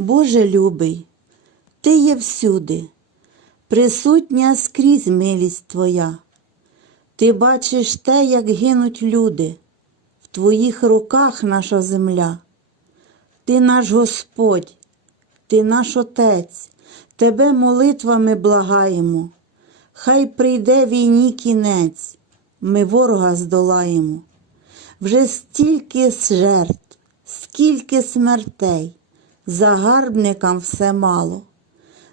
Боже любий, Ти є всюди, присутня скрізь милість Твоя. Ти бачиш те, як гинуть люди, в Твоїх руках наша земля. Ти наш Господь, Ти наш Отець, Тебе молитвами благаємо. Хай прийде війні кінець, ми ворога здолаємо. Вже стільки жертв, скільки смертей, загарбникам все мало.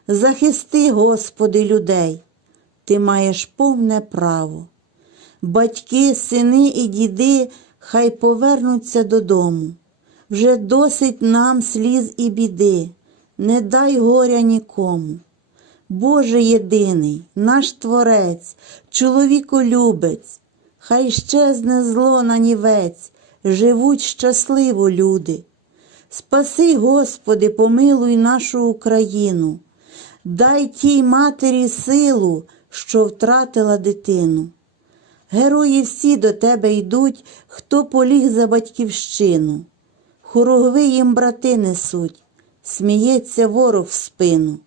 Захисти, Господи, людей, Ти маєш повне право. Батьки, сини і діди хай повернуться додому. Вже досить нам сліз і біди, не дай горя нікому. Боже єдиний, наш Творець, чоловіколюбець, хай щезне зло на нівець, живуть щасливо люди. Спаси, Господи, помилуй нашу Україну, дай тій матері силу, що втратила дитину. Герої всі до тебе йдуть, хто поліг за батьківщину. Хоругви їм брати несуть, сміється ворог в спину.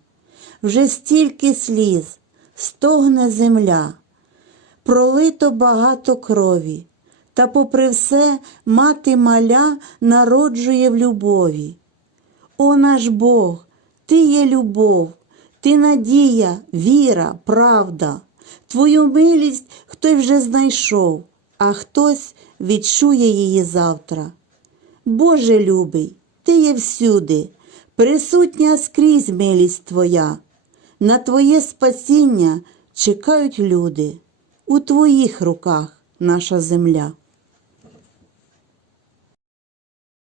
Вже стільки сліз, стогне земля, пролито багато крові, та попри все мати маля народжує в любові. О наш Бог, Ти є любов, Ти надія, віра, правда. Твою милість хтось вже знайшов, а хтось відчує її завтра. Боже любий, Ти є всюди, присутня скрізь милість Твоя. На Твоє спасіння чекають люди. У Твоїх руках наша земля.